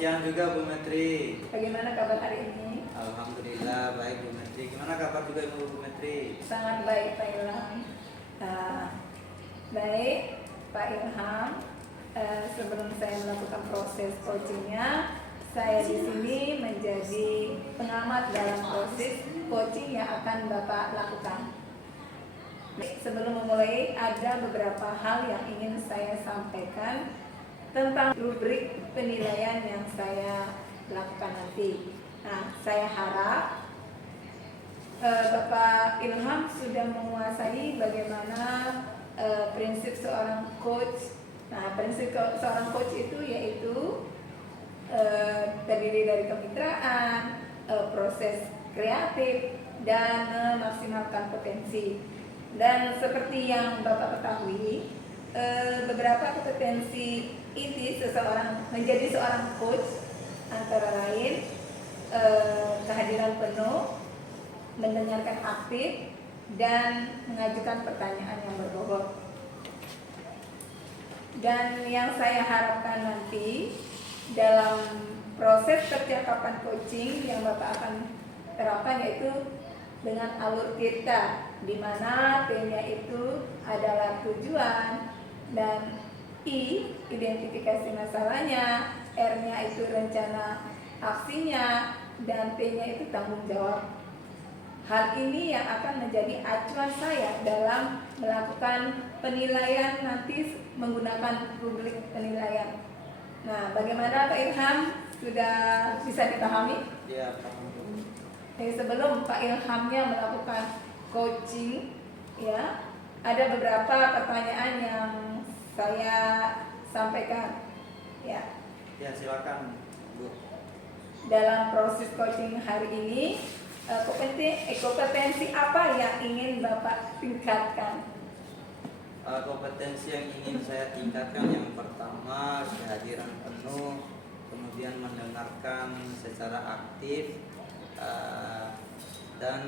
siang juga Bu Metri. Bagaimana kabar hari ini? Alhamdulillah baik Bu Metri. Gimana kabar juga Ibu Bu Metri? Sangat baik Pak Ilham. Baik Pak Ilham. Sebelum saya melakukan proses coachingnya, saya di sini menjadi pengamat dalam proses coaching yang akan Bapak lakukan. Sebelum memulai, ada beberapa hal yang ingin saya sampaikan tentang rubrik penilaian yang saya lakukan nanti. Nah, saya harap Bapak Ilham sudah menguasai bagaimana prinsip seorang coach. Nah, prinsip seorang coach itu yaitu terdiri dari kemitraan, proses kreatif, dan memaksimalkan potensi. Dan seperti yang Bapak ketahui, beberapa kompetensi inti seseorang menjadi seorang coach antara lain kehadiran penuh, mendengarkan aktif, dan mengajukan pertanyaan yang berbobot. Dan yang saya harapkan nanti dalam proses percakapan coaching yang Bapak akan terapkan yaitu dengan alur tirta, di mana T-nya itu adalah tujuan, dan I identifikasi masalahnya, R-nya itu rencana aksinya, dan T-nya itu tanggung jawab. Hal ini yang akan menjadi acuan saya dalam melakukan penilaian nanti menggunakan rubrik penilaian. Nah, bagaimana Pak Ilham? Sudah bisa dipahami? Ya, paham. Jadi sebelum Pak Ilhamnya melakukan coaching, ya, ada beberapa pertanyaan yang saya sampaikan. Ya. Ya, silakan Bu. Dalam proses coaching hari ini, kompetensi apa yang ingin Bapak tingkatkan? Kompetensi yang ingin saya tingkatkan yang pertama kehadiran penuh, kemudian mendengarkan secara aktif, dan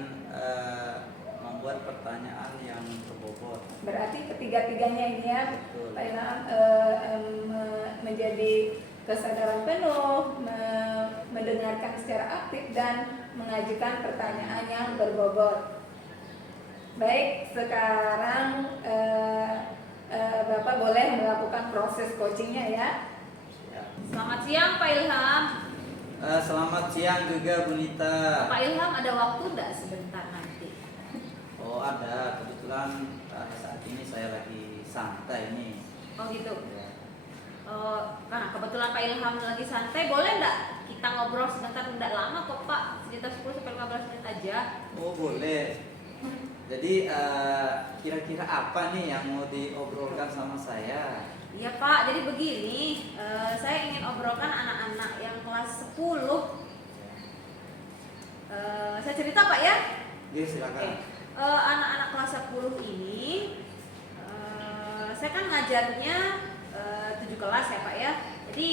membuat pertanyaan yang berbobot. Berarti ketiga-tiganya ini ya, Pak Ilham, menjadi kesadaran penuh, mendengarkan secara aktif, dan mengajukan pertanyaan yang berbobot. Baik, sekarang Bapak boleh melakukan proses coachingnya ya. Selamat siang Pak Ilham. Selamat siang juga Bu Nita. Pak Ilham ada waktu enggak sebentar nanti? Oh ada, kebetulan saat ini saya lagi santai nih. Oh gitu. Ya. Nah kebetulan Pak Ilham lagi santai, boleh enggak kita ngobrol sebentar? Enggak lama kok Pak, sekitar 10-15 menit aja. Oh boleh. Jadi kira-kira apa nih yang mau diobrolkan sama saya? Iya Pak, jadi begini, saya ingin obrolkan anak-anak yang kelas 10. Saya cerita Pak ya? Iya silakan. Oke. Anak-anak kelas 10 ini, saya kan ngajarnya 7 kelas ya Pak ya. Jadi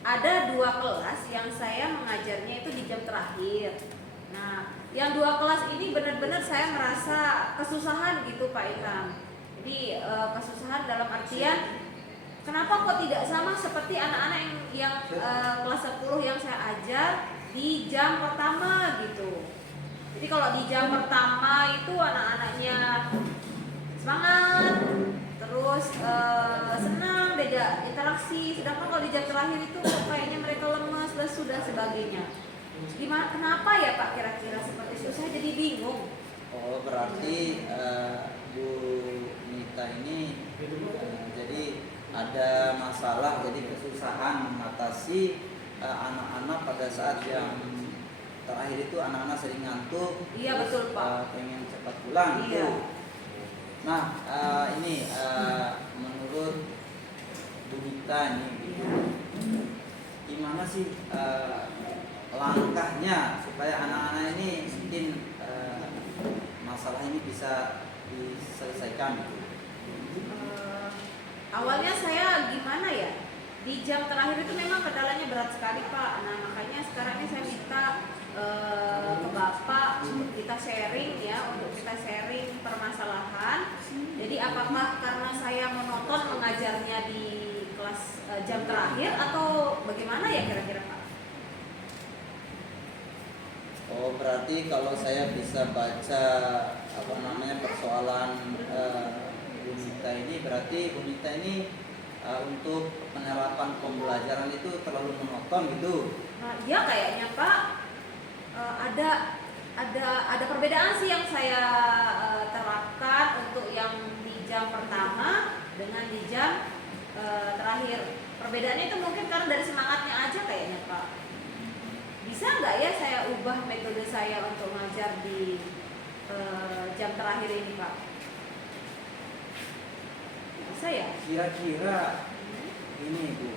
ada 2 kelas yang saya mengajarnya itu di jam terakhir. Nah, yang 2 kelas ini benar-benar saya merasa kesusahan gitu Pak Ilham. Jadi kesusahan dalam artian kenapa kok tidak sama seperti anak-anak yang kelas 10 yang saya ajar di jam pertama gitu. Jadi kalau di jam pertama itu anak-anaknya semangat, terus senang diajak interaksi. Sedangkan kalau di jam terakhir itu kok kayaknya mereka lemas dan sudah sebagainya. Gimana? Kenapa ya Pak kira-kira seperti itu? Saya jadi bingung. Oh berarti Bu Nita ini jadi ada masalah, jadi kesusahan mengatasi anak-anak pada saat yang terakhir itu anak-anak sering ngantuk. Iya betul Pak. Pengen cepat pulang Iya. gitu. Nah ini menurut Bu Nita ini Iya. gimana sih langkahnya supaya anak-anak ini mungkin masalah ini bisa diselesaikan gitu? Awalnya saya gimana ya, di jam terakhir itu memang kendalanya berat sekali Pak. Nah makanya sekarang ini saya minta ke Bapak untuk kita sharing ya, untuk kita sharing permasalahan. Jadi apakah karena saya monoton mengajarnya di kelas jam terakhir atau bagaimana ya kira-kira Pak? Oh, berarti kalau saya bisa baca apa namanya persoalan Bu Mita ini, berarti Bu Mita ini untuk penerapan pembelajaran itu terlalu monoton gitu. Nah, ya kayaknya Pak, ada perbedaan sih yang saya terapkan untuk yang di jam pertama dengan di jam terakhir. Perbedaannya itu mungkin karena dari semangatnya aja kayaknya Pak. Bisa nggak ya saya ubah metode saya untuk ngajar di jam terakhir ini Pak? Bisa ya? Kira-kira ini Bu,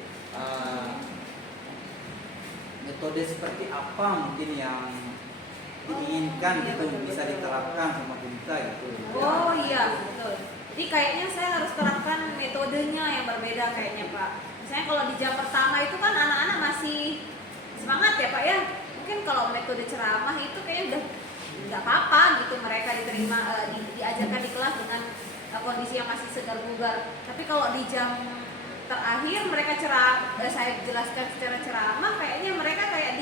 metode seperti apa mungkin yang diinginkan iya, gitu betul, bisa betul. diterapkan sama Bu Mita gitu. Oh iya betul. Jadi kayaknya saya harus terapkan metodenya yang berbeda kayaknya Pak. Misalnya kalau di jam pertama itu kan anak-anak masih semangat ya Pak ya. Mungkin kalau metode ceramah itu kayaknya udah nggak apa-apa gitu mereka diterima diajarkan di kelas dengan kondisi yang masih segar bugar. Tapi kalau di jam terakhir mereka saya jelaskan secara ceramah kayaknya mereka kayak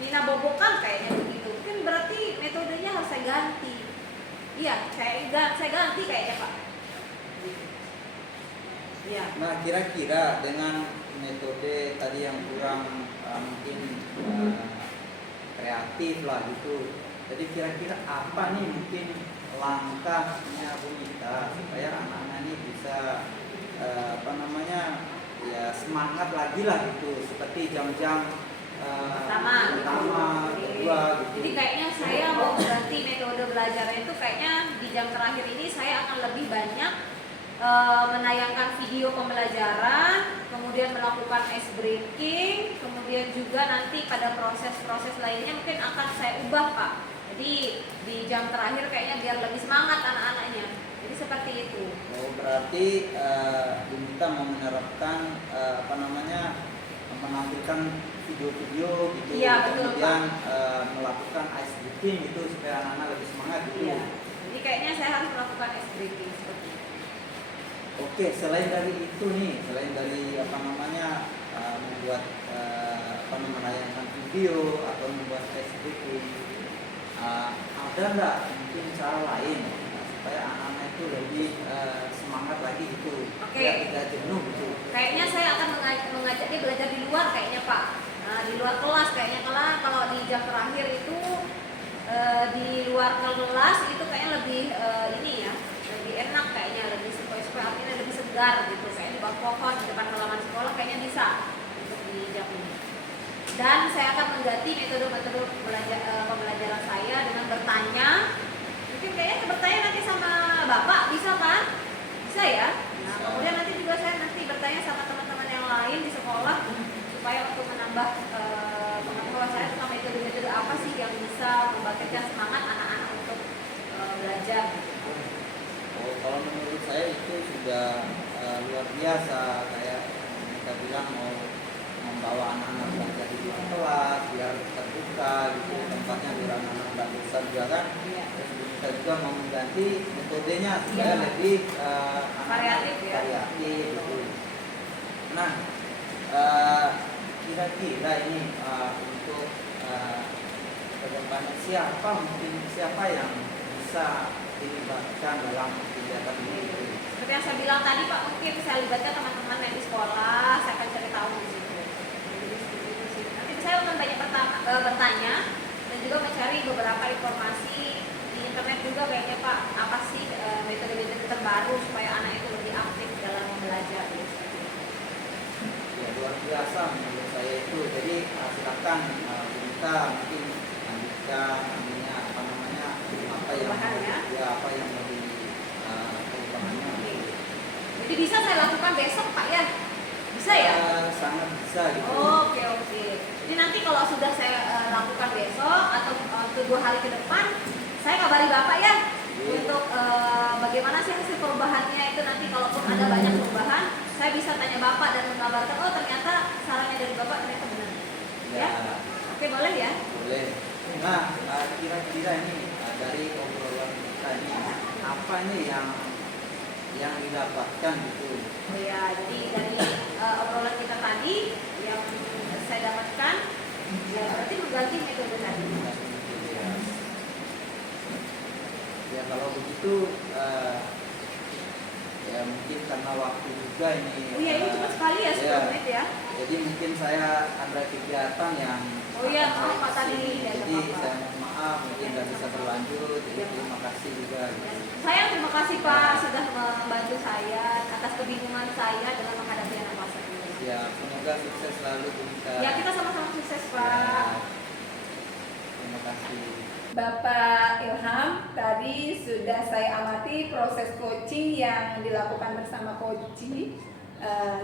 dinabobokan kayaknya begitu. Mungkin berarti metodenya harus saya ganti. Iya, saya ganti kayaknya Pak. Iya. Nah, kira-kira dengan metode tadi yang kurang mungkin kreatif lah gitu. Jadi kira-kira apa nih mungkin langkahnya Bu Mita supaya anak-anak ini bisa apa namanya ya semangat lagi lah gitu seperti jam-jam Pertama, kedua gitu. Jadi kayaknya saya mau ganti metode belajarnya itu kayaknya di jam terakhir ini saya akan lebih banyak menayangkan video pembelajaran, kemudian melakukan ice breaking, kemudian juga nanti pada proses-proses lainnya mungkin akan saya ubah Pak. Jadi di jam terakhir kayaknya biar lebih semangat anak-anaknya. Jadi seperti itu. Oh, berarti Bu Mita mau menerapkan apa namanya menampilkan video-video gitu, Iya, betul, kemudian melakukan ice breaking gitu supaya anak-anak lebih semangat gitu. Iya. Jadi kayaknya saya harus melakukan ice breaking seperti itu. Oke, selain dari itu nih, selain dari apa namanya membuat apa namanya menayangkan video atau membuat ice breaking, ada nggak mungkin cara lain supaya anak-anak itu lebih semangat lagi gitu, Oke. biar tidak jenuh gitu. Kayaknya saya akan mengajak dia belajar di luar kayaknya Pak. Nah, di luar kelas kayaknya kalau di jam terakhir itu di luar kelas itu kayaknya lebih ini ya, lebih enak kayaknya, lebih sepoi-sepoi artinya lebih segar gitu. Kayak di bawah pohon di depan halaman sekolah kayaknya bisa untuk di jam ini. Dan saya akan mengganti metode-metode pembelajaran saya dengan bertanya. Mungkin kayaknya bertanya nanti sama Bapak bisa kan? Bisa ya? Nah, kemudian nanti juga saya bertanya sama teman-teman yang lain di sekolah supaya untuk menambah pengetahuan saya tentang metode-metode apa sih yang bisa membangkitkan semangat anak-anak untuk belajar. Oh, kalau menurut saya itu sudah luar biasa, kayak kita bilang mau membawa anak-anak belajar di luar kelas biar terbuka gitu tempatnya biar anak-anak nggak bosan juga kan. Iya. Terus kita juga mau mengganti metodenya supaya Iya. lebih Variatif ya. variatif gitu. Nah, kira-kira ini untuk kedepannya siapa yang bisa dilibatkan dalam kegiatan ini? Seperti yang saya bilang tadi Pak, mungkin saya libatkan teman-teman yang di sekolah, saya akan cari tahu di situ. Jadi seperti itu sih. Nanti saya akan banyak bertanya dan juga mencari beberapa informasi di internet juga kayaknya Pak, apa sih metode-metode terbaru supaya anak itu lebih aktif dalam belajar. Ya, luar biasa menurut saya itu. Jadi silakan kita mungkin lanjutkan apa namanya Perubahannya. apa yang mau di perubahannya. Jadi bisa saya lakukan besok Pak ya? Bisa ya? Sangat bisa gitu. Oke. Jadi nanti kalau sudah saya lakukan besok atau 2 hari ke depan, saya kabari Bapak ya. Iya. Untuk bagaimana sih hasil perubahannya itu nanti kalaupun ada banyak perubahan, saya bisa tanya Bapak dan mengabarkan, oh ternyata sarannya dari Bapak ternyata benar. Ya? Oke, boleh ya? Boleh. Nah, kira-kira ini dari obrolan kita ini apa nih yang didapatkan gitu? Oh ya, jadi dari obrolan kita tadi yang saya dapatkan, ya berarti mengganti metode tadi. kalau begitu ya mungkin karena waktu juga ini. Oh iya, ini cuma sekali ya 10 menit ya. Jadi mungkin saya ada kegiatan yang Oh iya, akan maaf Pak saya tadi. isi. Ya, Jadi nggak apa-apa. saya mohon maaf mungkin nggak bisa berlanjut. Jadi Ya. terima kasih juga. Gitu. Saya terima kasih Pak sudah membantu saya atas kebingungan saya dalam menghadapi anak kelas 10. Ya, semoga sukses selalu Bu Mita. Ya, kita sama-sama sukses Ya, Pak. terima kasih. Bapak Ilham, tadi sudah saya amati proses coaching yang dilakukan bersama Coaching.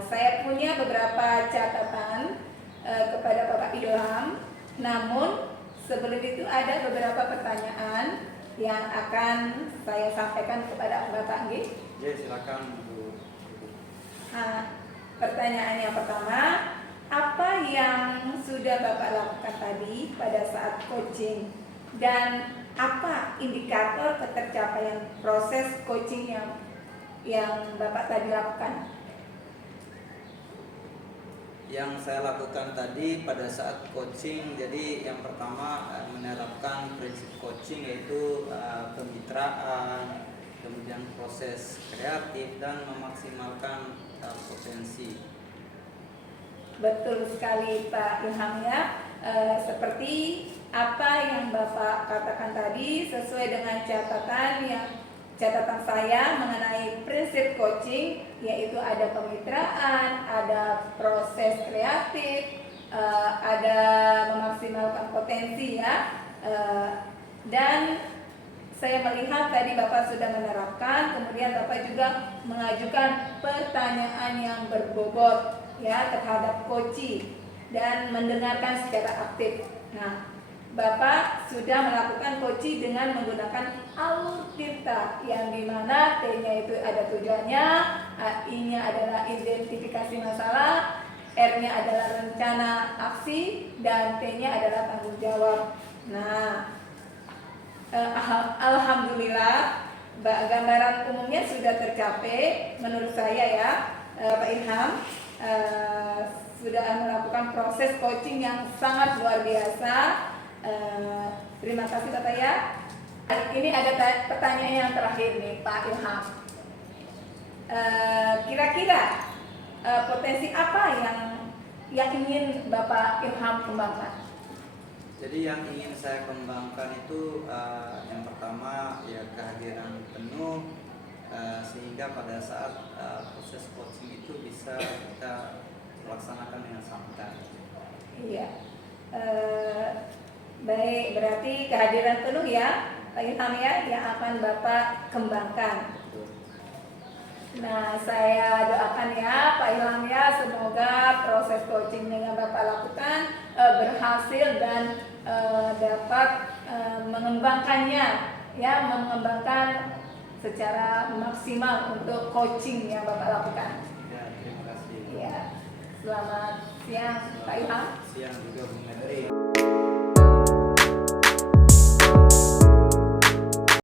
Saya punya beberapa catatan kepada Bapak Ilham. Namun sebelum itu ada beberapa pertanyaan yang akan saya sampaikan kepada Bapak Nggih. Ya, silakan Bu. Pertanyaan yang pertama, apa yang sudah Bapak lakukan tadi pada saat coaching dan apa indikator ketercapaian proses coaching yang Bapak tadi lakukan? Yang saya lakukan tadi pada saat coaching, jadi yang pertama menerapkan prinsip coaching yaitu kemitraan, kemudian proses kreatif dan memaksimalkan potensi. Betul sekali Pak Ilham ya. Seperti apa yang Bapak katakan tadi sesuai dengan catatan saya mengenai prinsip coaching, yaitu ada kemitraan, ada proses kreatif, ada memaksimalkan potensi ya. Dan saya melihat tadi Bapak sudah menerapkan, kemudian Bapak juga mengajukan pertanyaan yang berbobot ya terhadap coaching dan mendengarkan secara aktif. Nah, Bapak sudah melakukan coaching dengan menggunakan alur Tirta yang dimana T-nya itu ada tujuannya, I-nya adalah identifikasi masalah, R-nya adalah rencana aksi, dan T-nya adalah tanggung jawab. Nah, alhamdulillah gambaran umumnya sudah tercapai menurut saya ya. Pak Ilham sudah melakukan proses coaching yang sangat luar biasa. Terima kasih Bapak ya. Ini ada pertanyaan yang terakhir nih Pak Ilham. Kira-kira potensi apa yang ingin Bapak Ilham kembangkan? Jadi yang ingin saya kembangkan itu yang pertama ya kehadiran penuh sehingga pada saat proses coaching itu bisa kita laksanakan dengan santai. Iya. Baik, berarti kehadiran penuh ya Pak Ilham ya yang akan Bapak kembangkan. Nah, saya doakan ya Pak Ilham ya, semoga proses coaching yang Bapak lakukan berhasil dan dapat mengembangkannya ya, mengembangkan secara maksimal untuk coaching yang Bapak lakukan. Ya, terima kasih. Ya, selamat siang Pak Ilham. Siang juga Bu Menteri.